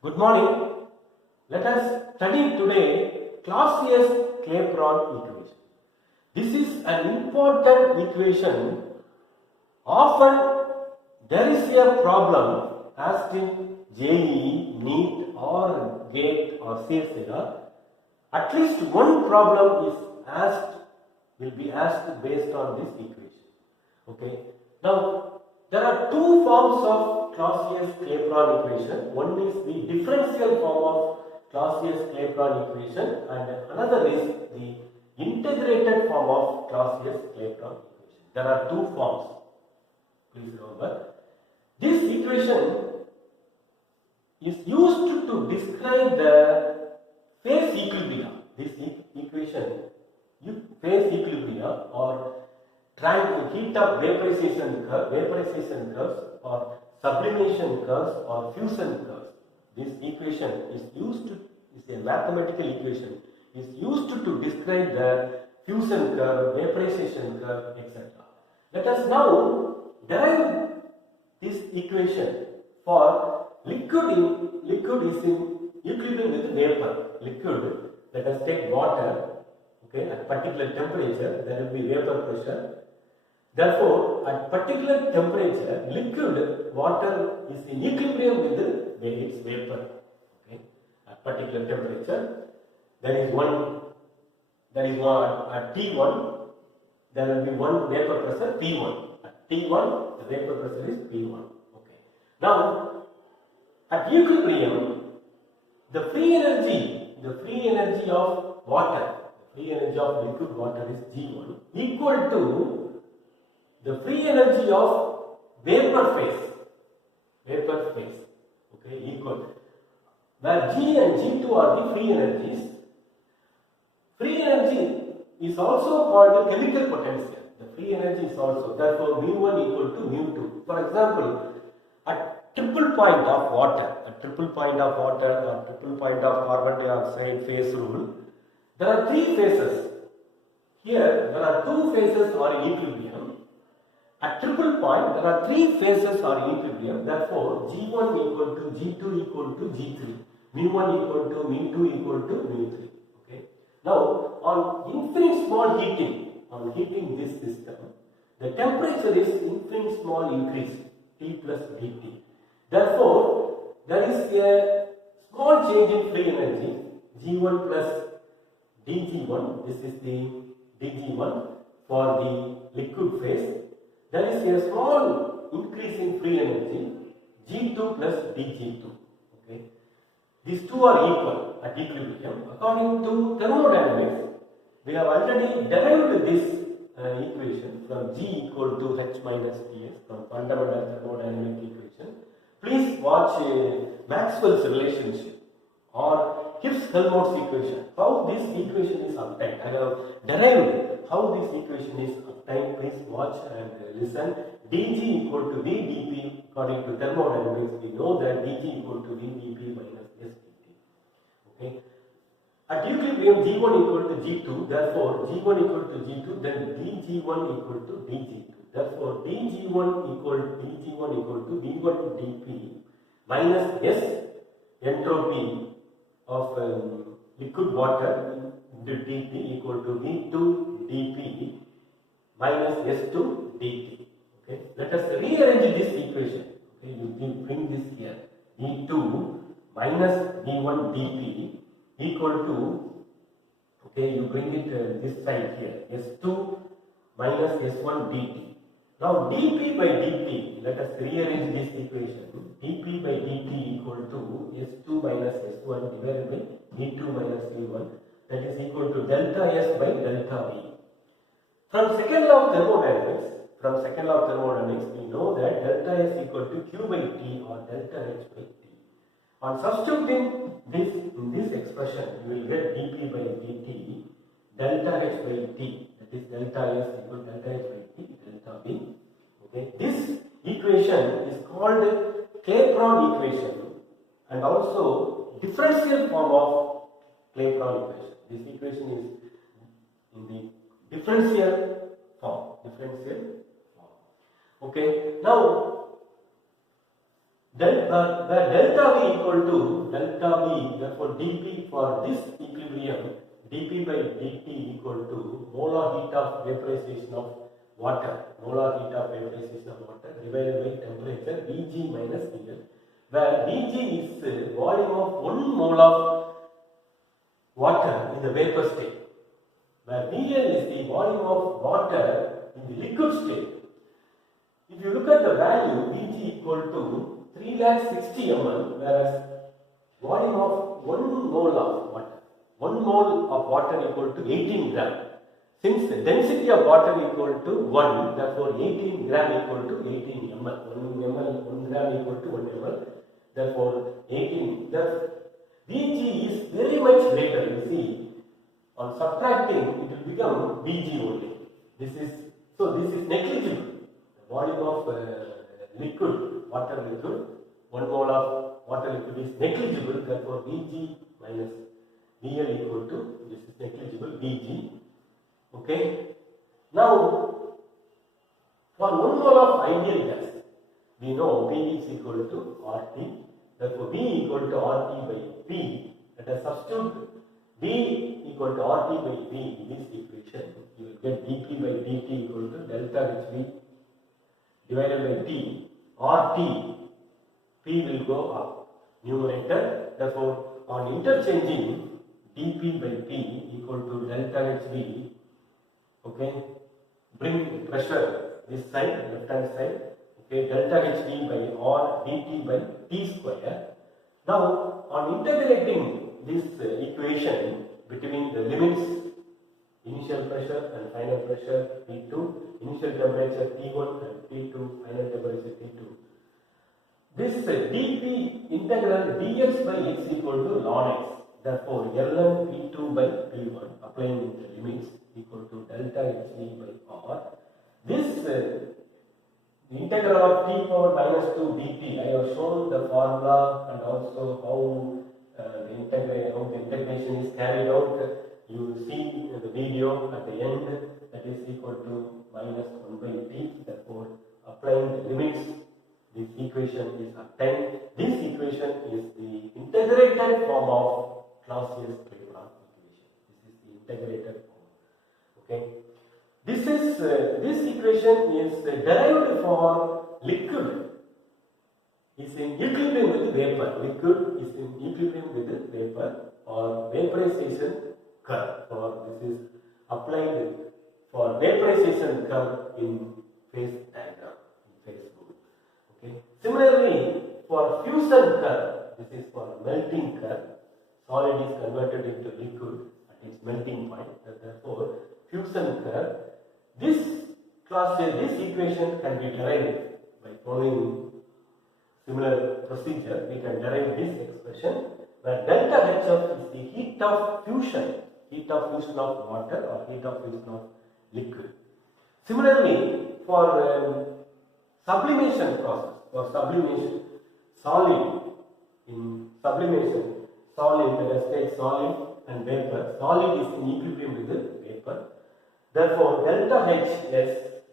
Good morning. Let us study today Clausius Clapeyron equation. This is an important equation. Often there is a problem asked in JEE, NEET or GATE or CSIR. At least one problem will be asked based on this equation. Okay. Now there are two forms of Clausius Clapeyron equation. One is the differential form of Clausius Clapeyron equation and another is the integrated form of Clausius Clapeyron equation. There are two forms. Please remember. This equation is used to describe the phase equilibria. This equation, phase equilibria or heat up vaporization curves or sublimation curves or fusion curves. This equation is a mathematical equation, is used to describe the fusion curve, vaporization curve, etc. Let us now derive this equation for liquid is in equilibrium with vapor. Liquid, let us take water, okay, at particular temperature there will be vapor pressure. Therefore, at particular temperature, liquid water is in equilibrium with its vapor. Okay, at particular temperature, there is one at T1, there will be one vapor pressure P1. At T1, the vapor pressure is P1. Okay. Now, at equilibrium, the free energy of water, the free energy of liquid water is G1 equal to the free energy of vapor phase, okay, equal, where G and G2 are the free energies. Free energy is also called the chemical potential. The free energy is also, therefore, mu1 equal to mu2. For example, at triple point of water or triple point of carbon dioxide phase rule, there are three phases. Here, there are two phases are in equilibrium. At triple point, there are three phases are in equilibrium. Therefore, G1 equal to G2 equal to G3. Mu1 equal to mu2 equal to mu3. Okay. Now, on infinite small heating this system, the temperature is infinite small increase, T plus dt. Therefore, there is a small change in free energy, G1 plus dG1. This is the dG1 for the liquid phase. There is a small increase in free energy, G2 plus dG2. Okay. These two are equal at equilibrium. According to thermodynamics, we have already derived this equation from G equal to H minus Ts from fundamental thermodynamic equation. Please watch Maxwell's relationship or Gibbs-Helmholtz equation. How this equation is obtained. I have derived how this equation is obtained. Please watch and listen. dG equal to V dP. According to thermodynamics, we know that dG equal to V dP minus S dT. Okay. At equilibrium, G1 equal to G2. Therefore, G1 equal to G2. Then dG1 equal to dG2. Therefore, dG1 equal to V1 dP minus S entropy of liquid water into dP equal to V2 dP minus S2 dt. Okay. Let us rearrange this equation. Okay. You bring this here. V2 minus V1 dP equal to, okay, you bring it this side here, S2 minus S1 dt. Now dP by dt, let us rearrange this equation. dP by dt equal to S2 minus S1 divided by V2 minus V1, that is equal to delta S by delta V. From second law of thermodynamics, we know that delta S equal to Q by T or delta H by T. On substituting this in this expression, you will get dP by dt delta H by T, that is delta S equal to delta H by T delta V. Okay. This equation is called Clapeyron equation and also differential form of Clapeyron equation. This equation is in the differential form. Okay. Now, where delta V equal to delta V, therefore dP for this equilibrium, dP by dt equal to molar heat of vaporization of water, molar heat of vaporization of water divided by temperature Vg minus Vl, where Vg is volume of 1 mole of water in the vapor state, where Vl is the volume of water in the liquid state. If you look at the value, Vg equal to 360 ml, whereas volume of 1 mole of water, 1 mole of water equal to 18 gram. Since the density of water equal to 1, therefore 18 gram equal to 18 ml. 1 gram equal to 1 ml. Therefore 18. Thus Vg is very much greater. You see, on subtracting it will become Vg only. This is negligible. The volume of liquid, water liquid, 1 mole of water liquid is negligible. Therefore Vg minus Vl equal to, this is negligible, Vg. Okay. Now, for 1 mole of ideal gas, we know P is equal to RT. Therefore, V equal to RT by P. Let us substitute V equal to RT by V in this equation. You will get dP by dt equal to delta Hv divided by T. RT, P will go up, numerator. Therefore, on interchanging dP by P equal to delta Hv, okay, bring pressure this side, left hand side, okay, delta Hv by R dt by T square. Now, on integrating this equation between the limits, initial pressure and final pressure P2, initial temperature T1 and T2, final temperature T2. This dP integral dx by x equal to ln x. Therefore, ln P2 by P1, applying the limits, equal to delta Hv by R. This the integral of T power minus 2 dt. I have shown the formula and also how the integration is carried out. You see the video at the end, that is equal to minus 1 by T. Therefore, applying the limits, this equation is obtained. This equation is the integrated form of Clausius Clapeyron equation. This is the integrated form. Okay. This equation is derived for liquid. Is in equilibrium with vapor. Liquid is in equilibrium with vapor or vaporization curve. For this is applied for vaporization curve in phase diagram, in phase rule. Okay. Similarly, for fusion curve, this is for melting curve. Solid is converted into liquid at its melting point. Therefore, fusion curve. This equation can be derived by following similar procedure. We can derive this expression where delta Hf is the heat of fusion of water or heat of fusion of liquid. Similarly, for sublimation process, for sublimation, solid in sublimation, solid, let us take solid and vapor. Solid is in equilibrium with the vapor. Therefore, delta Hs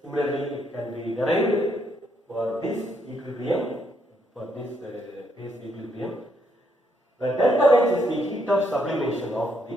similarly it can be derived for this equilibrium, for this phase equilibrium, where delta H is the heat of sublimation of the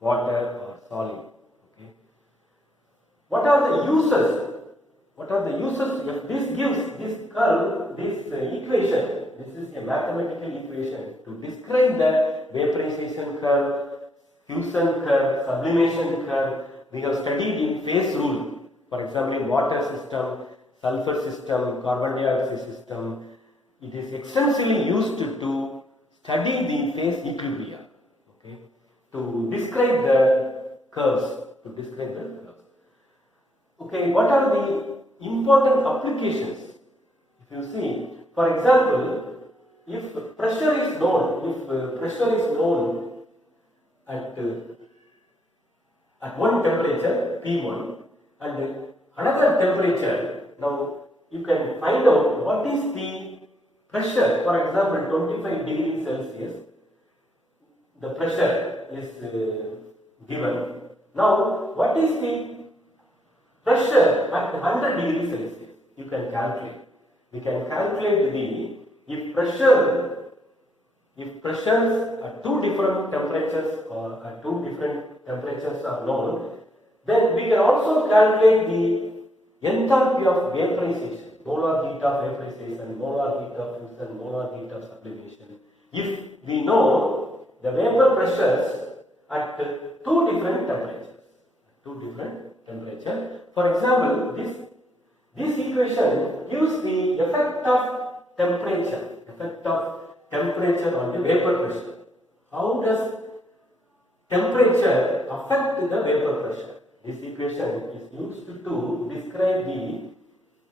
water or solid. Okay. What are the uses? What are the uses? If this gives this curve, this equation, this is a mathematical equation to describe the vaporization curve, fusion curve, sublimation curve. We have studied in phase rule. For example, in water system, sulfur system, carbon dioxide system, it is extensively used to study the phase equilibria. Okay, to describe the curves. Okay, what are the important applications? If you see, for example, if pressure is known at one temperature P1 and another temperature, now you can find out what is the pressure. For example, 25 degrees Celsius, the pressure is given. Now, what is the pressure at 100 degrees Celsius? You can calculate. we can calculate the, if pressures at two different temperatures or at two different temperatures are known, then we can also calculate the enthalpy of vaporization, molar heat of vaporization, molar heat of fusion, molar heat of sublimation. If we know the vapor pressures at two different temperatures, for example, this equation gives the effect of temperature on the vapor pressure. How does temperature affect the vapor pressure? This equation is used to describe the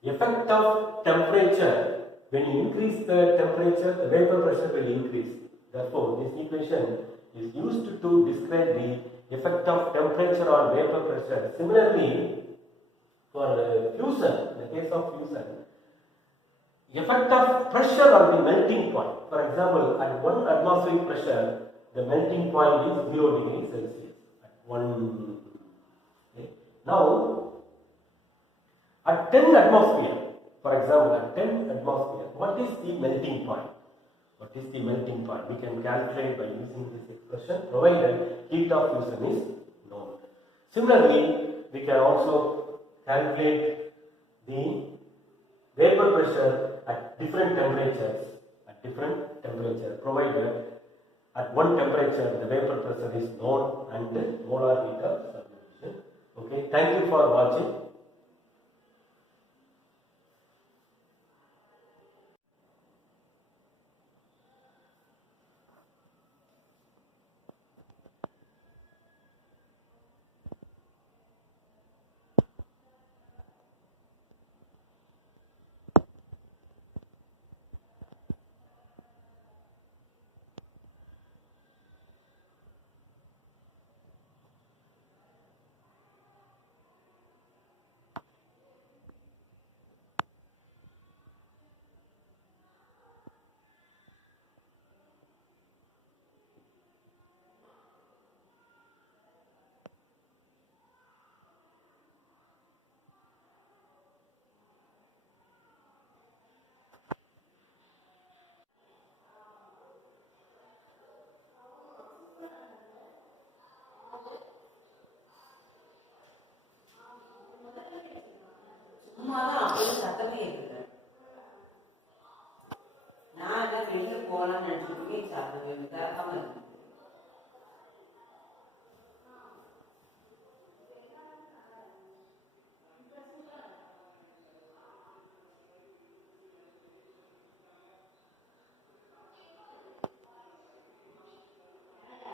effect of temperature. When you increase the temperature, the vapor pressure will increase. Therefore, this equation is used to describe the effect of temperature on vapor pressure. Similarly, for fusion, in the case of fusion, effect of pressure on the melting point. For example, at 1 atmospheric pressure, the melting point is 0 degrees Celsius. At 1. Okay. Now, at 10 atmosphere, for example, at 10 atmosphere, what is the melting point? What is the melting point? We can calculate by using this expression, provided heat of fusion is known. Similarly, we can also calculate the vapor pressure at different temperatures, provided at one temperature the vapor pressure is known and molar heat of sublimation. Okay, thank you for watching.